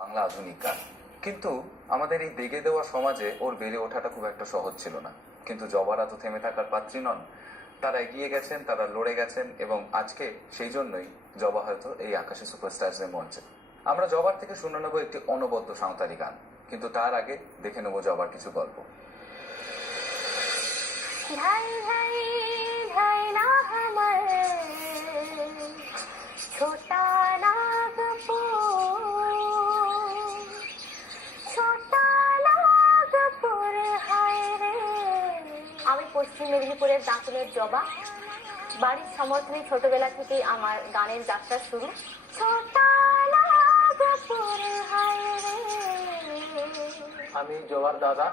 বাংলা আধুনিক গান। কিন্তু আমাদের এই বেগে দেওয়া সমাজে ওর বেড়ে ওঠাটা খুব একটা সহজ ছিল না। কিন্তু জবারা তো থেমে থাকার পাত্রী নন, তারা এগিয়ে গেছেন, তারা লড়ে গেছেন, এবং আজকে সেই জন্যই জবা হয়তো এই আকাশে সুপারস্টার্সের মঞ্চে। আমরা জবার থেকে শুনে নেবো একটি অনবদ্য সাঁওতালি গান, কিন্তু তার আগে দেখে নেবো জবার কিছু গল্প। ধাই ধাই ধাই না আমার ছোটা নাগপুর, ছোটা নাগপুর হায় রে। আমি পশ্চিম মেদিনীপুরের দাঁতুনের জবা। বাড়ির সমর্থনে ছোটবেলা থেকেই আমার গানের যাত্রা শুরু। ছোটা নাগপুর হায় রে। আমি জবার দাদা।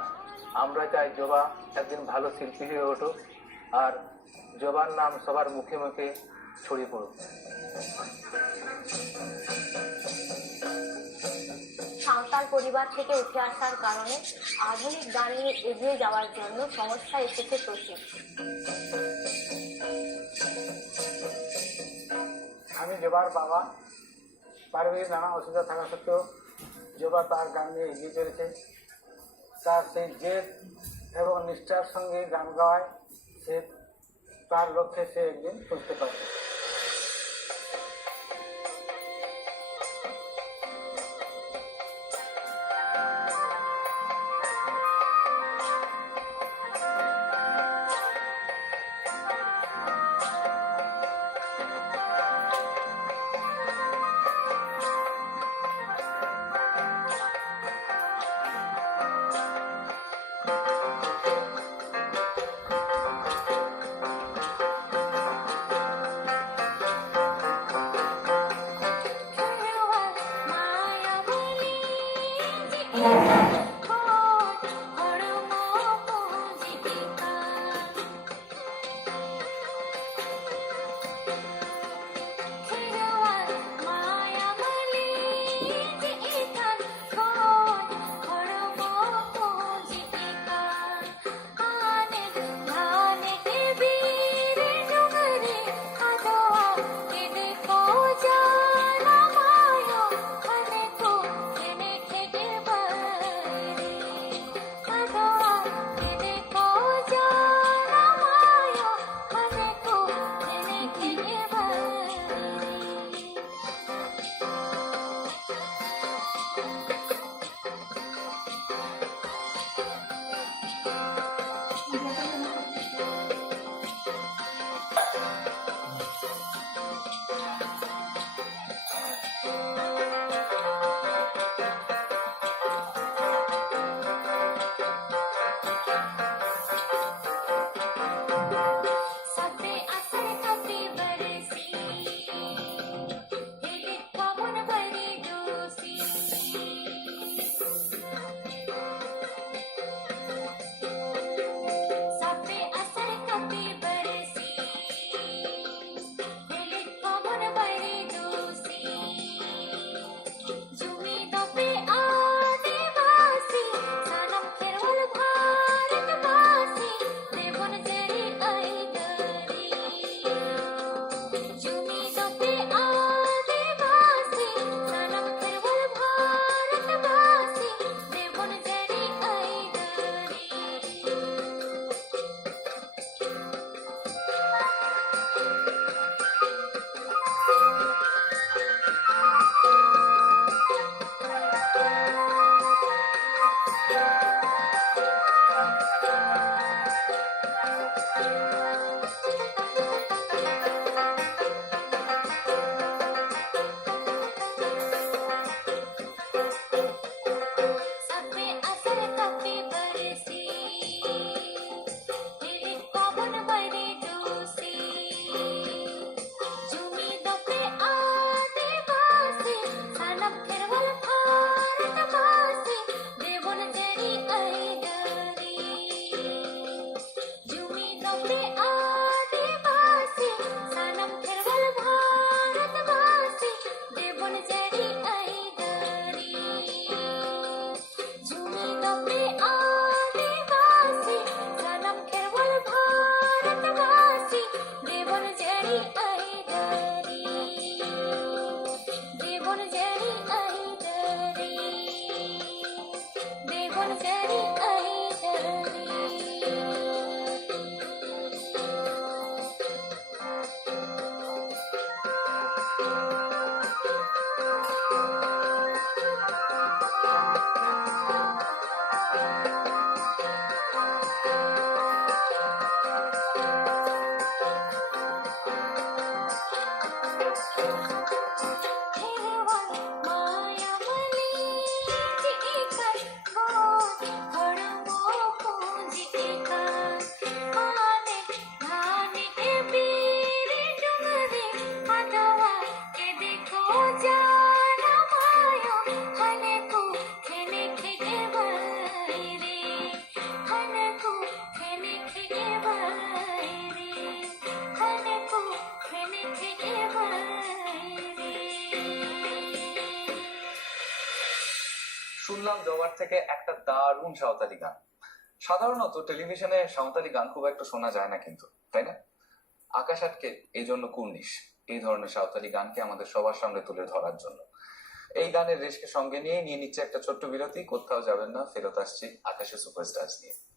আমরা চাই জবা একদিন ভালো শিল্পী হয়ে উঠুক, আর জবার নাম সবার মুখে মুখে ছড়িয়ে পড়ুক। সাঁওতাল পরিবার থেকে উঠে আসার কারণে আধুনিক গান নিয়ে এগিয়ে যাওয়ার জন্য সমস্যা এসেছে প্রচুর। আমি জবার বাবা। পারিবারিক নানা অসুবিধা থাকা সত্ত্বেও জবা তার গান নিয়ে এগিয়ে চলেছে। তার সেই জেদ এবং নিষ্ঠার সঙ্গে গান গাওয়ায় সে তার লক্ষ্যে সে একদিন পৌঁছতে পারবে। नजर आई डरी শুনলাম জবার থেকে একটা দারুণ সাঁওতালি গান। সাধারণত টেলিভিশনে সাঁওতালি গান খুব একটা শোনা যায় না কিন্তু, তাই না? আকাশ আটকে এই জন্য কুর্নিশ এই ধরনের সাঁওতালি গানকে আমাদের সবার সামনে তুলে ধরার জন্য। এই গানের রেশকে সঙ্গে নিয়ে নিচ্ছে একটা ছোট্ট বিরতি। কোথাও যাবেন না, ফেরত আসছি আকাশের সুপারস্টার্স নিয়ে।